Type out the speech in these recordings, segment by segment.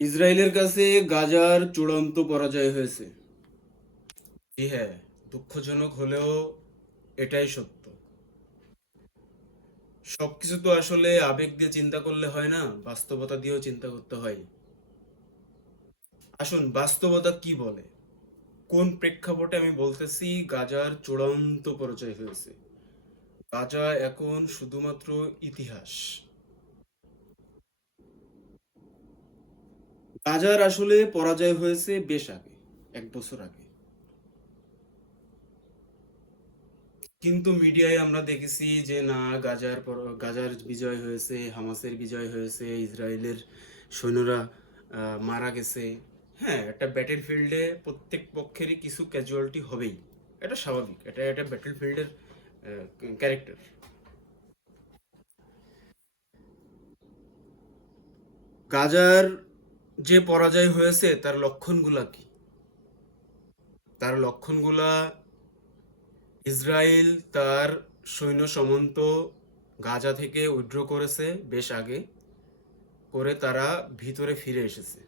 ইসরায়েলের কাছে গাজার চূড়ান্ত পরাজয় হয়েছে। হ্যাঁ দুঃখজনক হলেও এটাই সত্য। সবকিছু তো আসলে আবেগ দিয়ে চিন্তা করলে হয় না, বাস্তবতা দিয়েও চিন্তা করতে হয়। আসুন, বাস্তবতা কি বলে? কোন প্রেক্ষাপটে আমি বলতেছি গাজার চূড়ান্ত পরাজয় হয়েছে? গাজা এখন শুধুমাত্র ইতিহাস। গাজার আসলে পরাজয় হয়েছে বেশ আগে, এক বছর আগে। কিন্তু মিডিয়ায় আমরা দেখেছি যে না, গাজার গাজার বিজয় হয়েছে, হামাসের বিজয় হয়েছে, ইসরায়েলের সৈন্যরা মারা গেছে। হ্যাঁ একটা ব্যাটেল ফিল্ডে প্রত্যেক পক্ষেরই কিছু ক্যাজুয়ালিটি হবেই। এটা স্বাভাবিক, এটা এটা ব্যাটেল ফিল্ডের ক্যারেক্টার গাজার যে পরাজয় হয়েছে, তার লক্ষণগুলা কি? তার লক্ষণগুলা ইসরায়েল তার সৈন্য সমন্ত গাজা থেকে উইড্র করেছে বেশ আগে, করে তারা ভিতরে ফিরে এসেছে।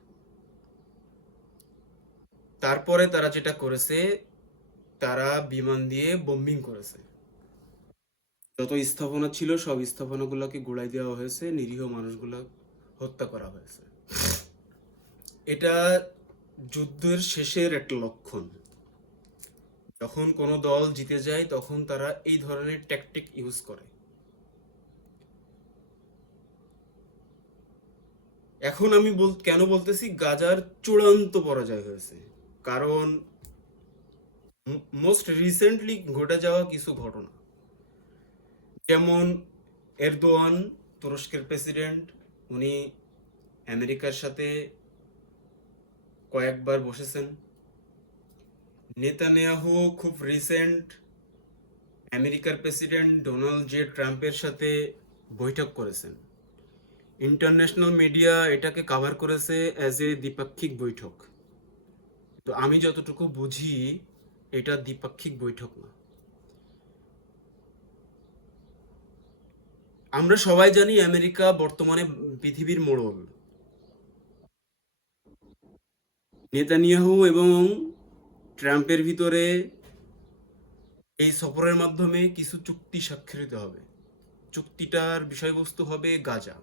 তারপরে তারা যেটা করেছে, তারা বিমান দিয়ে বোম্বিং করেছে। যত স্থাপনা ছিল, সব স্থাপনাগুলোকে গুড়াই দেওয়া হয়েছে, নিরীহ মানুষগুলো হত্যা করা হয়েছে। এটা যুদ্ধের শেষের একটা লক্ষণ। যখন কোনো দল জিতে যায়, তখন তারা এই ধরনের ট্যাকটিক ইউজ করে। এখন আমি বল, কেন বলতেছি? গাজার চূড়ান্ত পরাজয় হয়েছে। কারণ মোস্ট রিসেন্টলি ঘটে যাওয়া কিছু ঘটনা। যেমন এরদোয়ান তুরস্কের প্রেসিডেন্ট উনি আমেরিকার সাথে কয়েকবার বসেছেন। নেতানিয়াহু খুব রিসেন্ট আমেরিকার প্রেসিডেন্ট ডোনাল্ড জে ট্রাম্পের সাথে বৈঠক করেছেন। ইন্টারন্যাশনাল মিডিয়া এটাকে কাভার করেছে অ্যাজ এ দ্বিপাক্ষিক বৈঠক। তো আমি যতটুকু বুঝি, এটা দ্বিপাক্ষিক বৈঠক না। আমরা সবাই জানি আমেরিকা বর্তমানে পৃথিবীর মোড়ল। নেতানিয়াহু এবং ট্রাম্পের ভিতরে এই সফরের মাধ্যমে কিছু চুক্তি স্বাক্ষরিত হবে। চুক্তিটার বিষয়বস্তু হবে গাজা।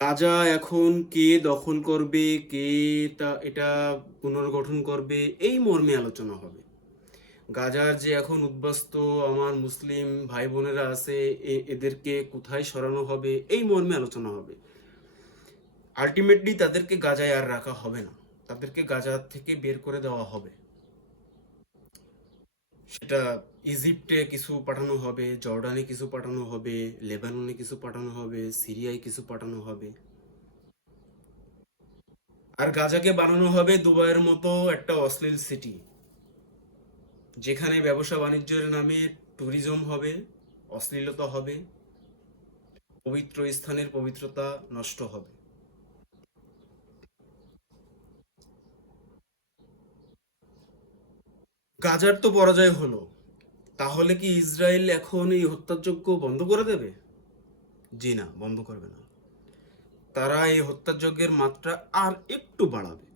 গাজা এখন কে দখল করবে, কে তা, এটা পুনর্গঠন করবে, এই মর্মে আলোচনা হবে। গাজার যে এখন উদ্বাস্ত আমার মুসলিম ভাই বোনেরা আছে এদেরকে কোথায় সরানো হবে, এই মর্মে আলোচনা হবে। আলটিমেটলি তাদেরকে গাজায় আর রাখা হবে না। তাদেরকে গাজা থেকে বের করে দেওয়া হবে। সেটা ইজিপ্টে কিছু পাঠানো হবে, জর্ডানে কিছু পাঠানো হবে, লেবাননে কিছু পাঠানো হবে, সিরিয়ায় কিছু পাঠানো হবে। আর গাজাকে বানানো হবে দুবাইয়ের মতো একটা অশ্লীল সিটি যেখানে ব্যবসা বাণিজ্যের নামে ট্যুরিজম হবে, অশ্লীলতা হবে, পবিত্র স্থানের পবিত্রতা নষ্ট হবে। গাজার তো পরাজয় হলো। তাহলে কি ইসরায়েল এখন এই হত্যাযজ্ঞ বন্ধ করে দেবে? জি না, বন্ধ করবে না। তারা এই হত্যাযজ্ঞের মাত্রা আর একটু বাড়াবে।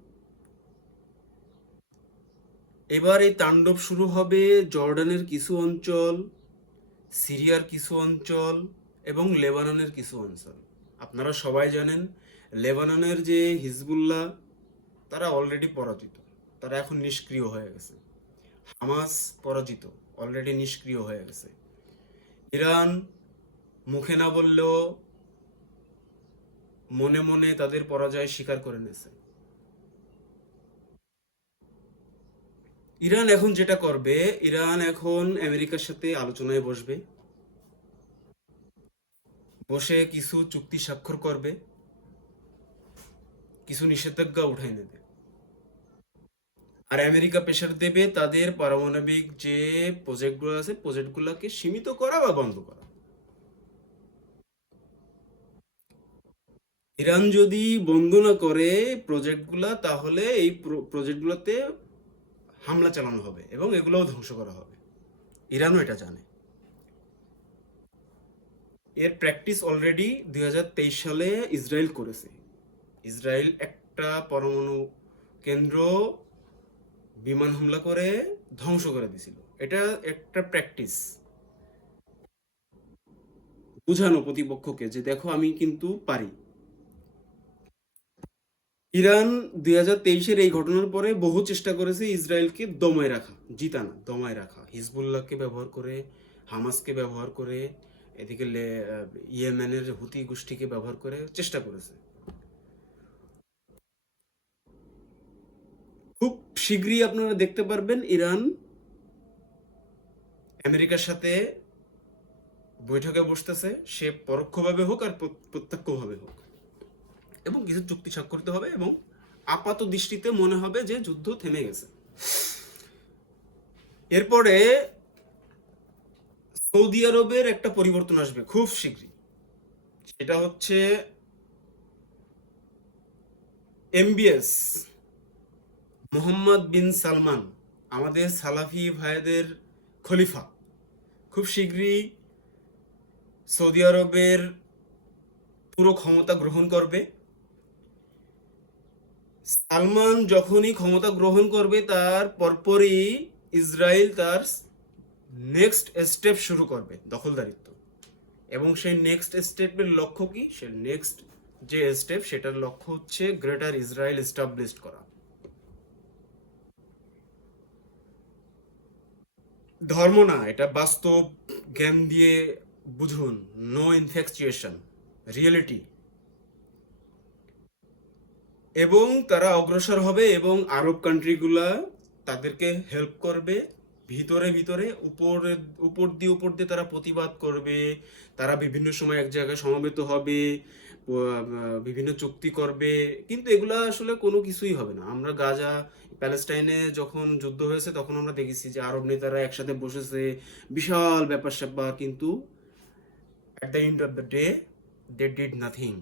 এবার এই তাণ্ডব শুরু হবে জর্ডানের কিছু অঞ্চল, সিরিয়ার কিছু অঞ্চল এবং লেবাননের কিছু অঞ্চল। আপনারা সবাই জানেন, লেবাননের যে হিজবুল্লাহ, তারা অলরেডি পরাজিত। তারা এখন নিষ্ক্রিয় হয়ে গেছে। হামাস পরাজিত অলরেডি নিষ্ক্রিয় হয়ে গেছে। ইরান মুখে না বললেও মনে মনে তাদের পরাজয় স্বীকার করে নিয়েছে। ইরান এখন যেটা করবে, ইরান এখন আমেরিকার সাথে আলোচনায় বসবে। বসে কিছু চুক্তি স্বাক্ষর করবে। কিছু নিষেধাজ্ঞা উঠাই নেবে। আর আমেরিকা প্রেশার দেবে তাদের পারমাণবিক যে প্রজেক্টগুলো আছে প্রজেক্টগুলোকে সীমিত করা বা বন্ধ করা। ইরান যদি বন্ধ না করে প্রজেক্টগুলা তাহলে এই প্রজেক্টগুলোতে হামলা চালানো হবে এবং এগুলোও ধ্বংস করা হবে। ইরানও এটা জানে। এর প্র্যাকটিস অলরেডি দুই হাজার তেইশ সালে ইসরায়েল করেছে। ইসরায়েল একটা পরমাণু কেন্দ্র বিমান হামলা করে ধ্বংস করে দিছিল। এটা একটা প্র্যাকটিস বুঝানো প্রতিপক্ষকে যে দেখো আমি কিন্তু পারি। ইরান দুই হাজার তেইশের এই ঘটনার পরে বহু চেষ্টা করেছে ইসরায়েলকে দমায় রাখা, জিতানা, দমায় রাখা। হিজবুল্লাহকে ব্যবহার করে, হামাসকে ব্যবহার করে, এদিকে ইয়েমেনের হুতি গোষ্ঠীকে ব্যবহার করে চেষ্টা করেছে খুব শীঘ্রই আপনারা দেখতে পারবেন ইরান। আমেরিকার সাথে বৈঠকে বসতেছে, সে পরোক্ষভাবে হোক আর প্র- প্রত্যক্ষভাবে হোক। এবং কিছু চুক্তি স্বাক্ষরিত হবে এবং আপাত দৃষ্টিতে মনে হবে যে যুদ্ধ থেমে গেছে। এরপরে সৌদি আরবের একটা পরিবর্তন আসবে খুব শীঘ্রই। সেটা হচ্ছে এমবিএস। মোহাম্মদ বিন সালমান, আমাদের সালাফি ভাইদের খলিফা। খুব শীঘ্রই সৌদি আরবের পুরো ক্ষমতা গ্রহণ করবে। সালমান যখনই ক্ষমতা গ্রহণ করবে, তার পরপরই ইসরায়েল তার নেক্সট স্টেপ শুরু করবে, দখলদারিত্ব। এবং সেই নেক্সট স্টেপের লক্ষ্য কি? সে নেক্সট যে স্টেপ সেটার লক্ষ্য হচ্ছে গ্রেটার ইসরায়েল এস্টাবলিশড করা। ধর্ম না, এটা বাস্তব জ্ঞান দিয়ে বুঝুন। নো ইনফেকচুয়েশন রিয়েলিটি এবং তারা অগ্রসর হবে এবং আরব কান্ট্রিগুলা তাদেরকে হেল্প করবে। ভিতরে ভিতরে, উপরে, উপর দিয়ে উপর দিয়ে তারা প্রতিবাদ করবে। তারা বিভিন্ন সময় এক জায়গায় সমবেত হবে। বিভিন্ন চুক্তি করবে, কিন্তু এগুলা আসলে কোনো কিছুই হবে না। আমরা গাজা, প্যালেস্টাইনে যখন যুদ্ধ হয়েছে, তখন আমরা দেখেছি যে আরব নেতারা একসাথে বসেছে, বিশাল ব্যাপার স্যাপার, কিন্তু at the end of the day they did nothing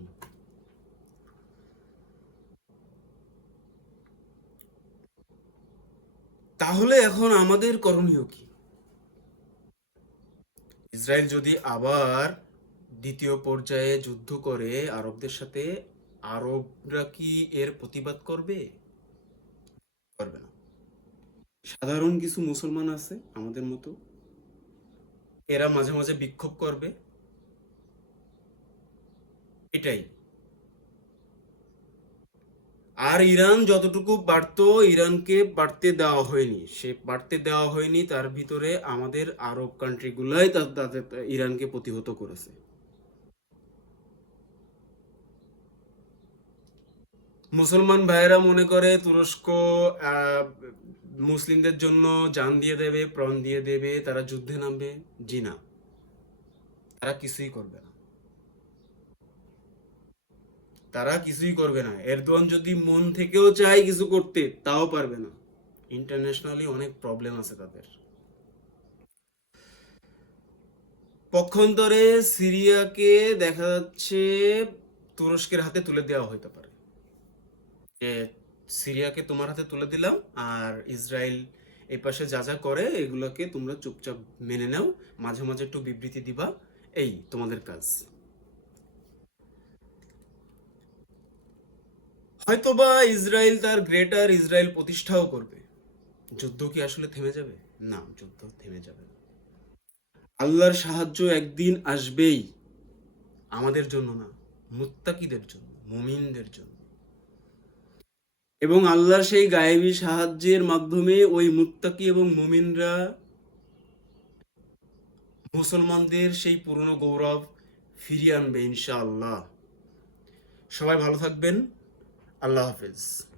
তাহলে এখন আমাদের করণীয় কি? ইসরায়েল যদি আবার দ্বিতীয় পর্যায়ে যুদ্ধ করে আরবদের সাথে আরবরা কি এর প্রতিবাদ করবে? করবে না। সাধারণ কিছু মুসলমান আছে আমাদের মতো, এরা মাঝে মাঝে বিক্ষোভ করবে। এটাই। আর ইরান যতটুকু পারতো ইরানকে বাড়তে দেওয়া হয়নি। সে বাড়তে দেওয়া হয়নি, তার ভিতরে আমাদের আরব কান্ট্রিগুলাই তাদের, ইরানকে প্রতিহত করেছে। মুসলমান ভাইয়েরা মনে করে তুরস্ক মুসলিমদের জন্য জান দিয়ে দেবে, প্রাণ দিয়ে দেবে, তারা যুদ্ধে নামবে? জি না। তারা কিছুই করবে না। তারা কিছুই করবে না। এরদোয়ান যদি মন থেকেও চায় কিছু করতে, তাও পারবে না। ইন্টারন্যাশনালি অনেক প্রবলেম আছে তাদের। পক্ষান্তরে সিরিয়াকে দেখা যাচ্ছে তুরস্কের হাতে তুলে দেওয়া হইতে পারে। যে সিরিয়াকে তোমার হাতে তুলে দিলাম আর ইসরায়েল এই পাশে যা যা করে এগুলোকে তোমরা চুপচাপ মেনে নাও, মাঝে মাঝে একটু বিবৃতি দিবা, এই তোমাদের কাজ। হয়তোবা ইসরায়েল তার গ্রেটার ইসরায়েল প্রতিষ্ঠাও করবে। যুদ্ধ কি আসলে থেমে যাবে? না, যুদ্ধ থেমে যাবে না। আল্লাহর সাহায্য একদিন আসবেই। আমাদের জন্য না, মুত্তাকিদের জন্য, মুমিনদের জন্য। এবং আল্লাহর সেই গায়েবী সাহায্যের মাধ্যমে ওই মুত্তাকি এবং মুমিনরা মুসলমানদের সেই পুরনো গৌরব ফিরিয়ে আনবে ইনশাআল্লাহ। সবাই ভালো থাকবেন। আল্লাহ হাফেজ।